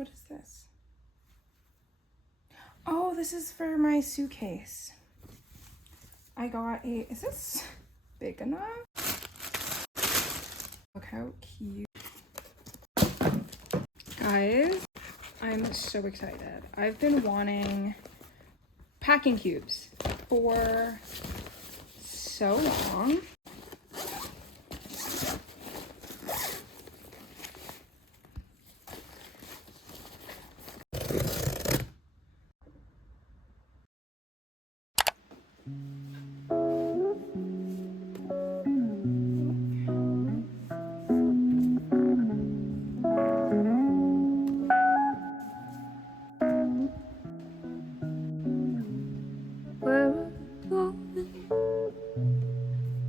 What is this? Oh, this is for my suitcase. I got a, is this big enough? Look how cute. Guys, I'm so excited. I've been wanting packing cubes for so long.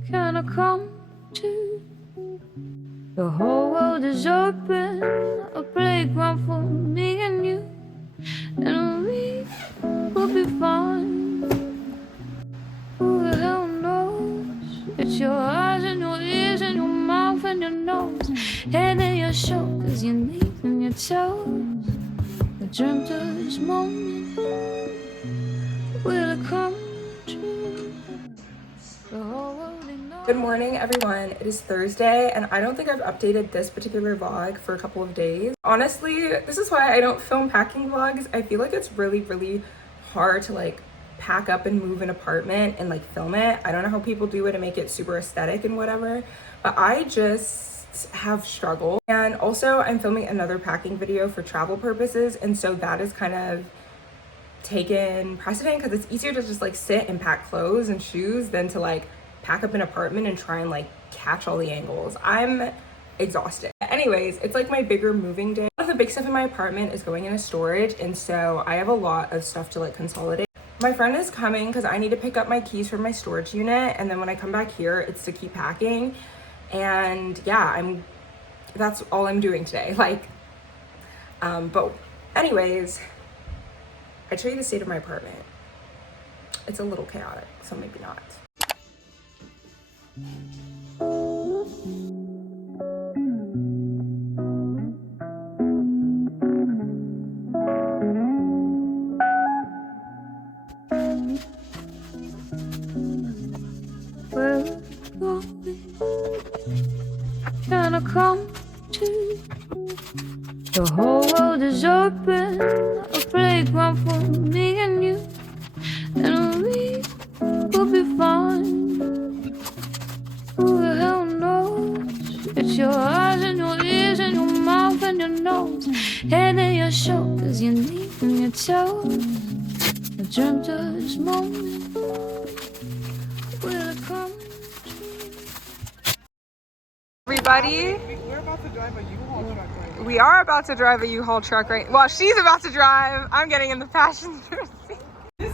Can I come to? The whole world is open, a playground for me and you, and we will be fine. Who the hell knows? It's your eyes and your ears and your mouth and your nose, head and your shoulders, your knees and your toes. I dreamt of this moment. Will it come true? The whole world ignores. Good morning, everyone. It is Thursday, and I don't think I've updated this particular vlog for a couple of days. Honestly, this is why I don't film packing vlogs. I feel like it's really hard to like pack up and move an apartment and like film it. I don't know how people do it and make it super aesthetic and whatever, but I just have struggled. And also I'm filming another packing video for travel purposes, and so that is kind of taken precedent because it's easier to just like sit and pack clothes and shoes than to like pack up an apartment and try and like catch all the angles. I'm exhausted. Anyways, it's like my bigger moving day. A lot of the big stuff in my apartment is going into storage, and so I have a lot of stuff to like consolidate. My friend is coming because I need to pick up my keys from my storage unit, and then when I come back here it's to keep packing. And yeah, that's all I'm doing today. Like but anyways, I'd show you the state of my apartment. It's a little chaotic, so maybe not. Where we're going, can I come to? The whole world is open, a playground for me and you, and we will be fine. Who the hell knows? It's your eyes and your ears and your mouth and your nose, head and your shoulders, your knees and your toes. I dreamt of this moment. Will it come true? Everybody, We're about to drive a U-Haul truck right now. we are about to drive a U-Haul truck right. Well, she's about to drive. I'm getting in the passenger seat. The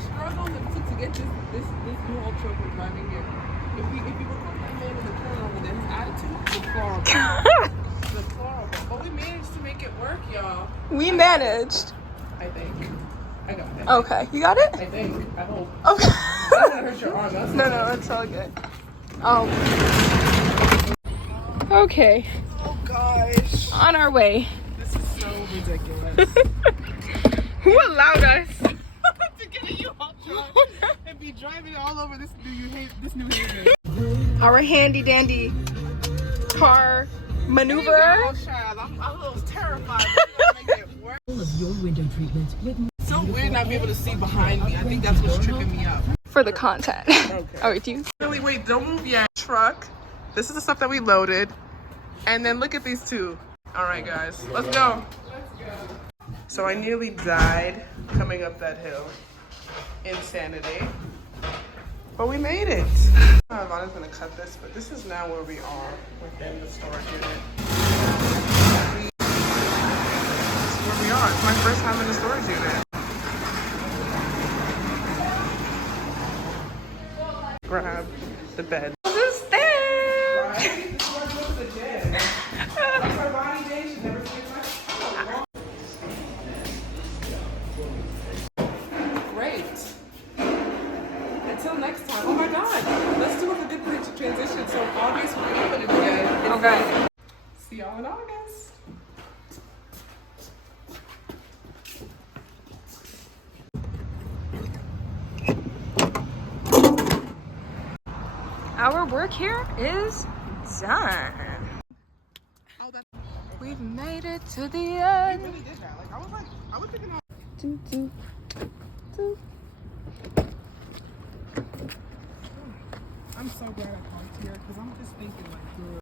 struggle that took to get this U-Haul truck we're driving here. If you were from that man in the corner over there, his attitude was horrible. Deplorable. But we managed to make it work, y'all. We managed. I think. I got it. Okay, you got it? I think. I hope. Okay. I'm gonna hurt your arm. That's No, it's all good. Okay, Oh gosh. on our way. This is so ridiculous. Who allowed us? To get a U-Haul truck and be driving all over this New Haven. Our handy dandy car maneuver. Oh, child, I'm a little terrified. We're gonna make it work. All of your window treatment with It's so weird not being able to see behind me. I think that's what's tripping me up. For the content. Okay. Oh, wait, do you? Really, wait, don't move yet. Truck. This is the stuff that we loaded. And then look at these two. All right, guys, let's go. So I nearly died coming up that hill. Insanity. But we made it. Ivana's gonna cut this, but this is now where we are within the storage unit. This is where we are. It's my first time in the storage unit. Grab the bed. This there. Right? This is where I go to the gym. That's my body day. Should never forget my. Great. Until next time. Oh my God. Let's do a good transition. So August we're opening again. Okay. See y'all in August. work here is done. Oh, that We've made it to the end. really did that. Like, I was thinking, I'm so glad I parked here because I'm just thinking, like,